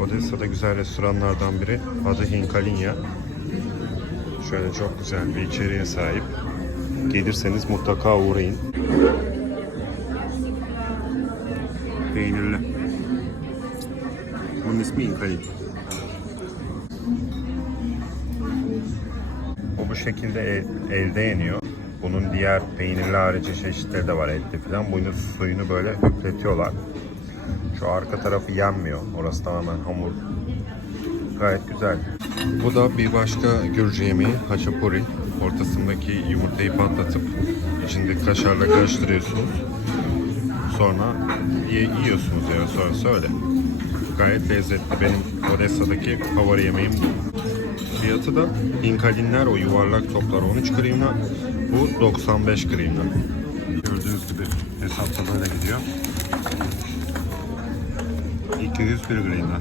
Odessa'da güzel restoranlardan biri. Adı Hinkalinya. Şöyle çok güzel bir içeriğe sahip. Gelirseniz mutlaka uğrayın. Peynirli. Bunun ismi Hinkali. Bu bu şekilde el- elde yeniyor. Bunun diğer peynirli harici çeşitleri de var etli falan. Bunun suyunu böyle hüpletiyorlar. Şu arka tarafı yenmiyor. Orası tamamen hamur. Gayet güzel. Bu da bir başka Gürcü yemeği haçapuri. Ortasındaki yumurtayı patlatıp içinde kaşarla karıştırıyorsunuz. Sonra yiyorsunuz yani sonrası öyle. Gayet lezzetli. Benim Odessa'daki favori yemeğim bu. Fiyatı da inkalinler o yuvarlak toplar 13 grivna. Bu 95 grivna. Gördüğünüz gibi hesapta böyle gidiyor. 201 grivna.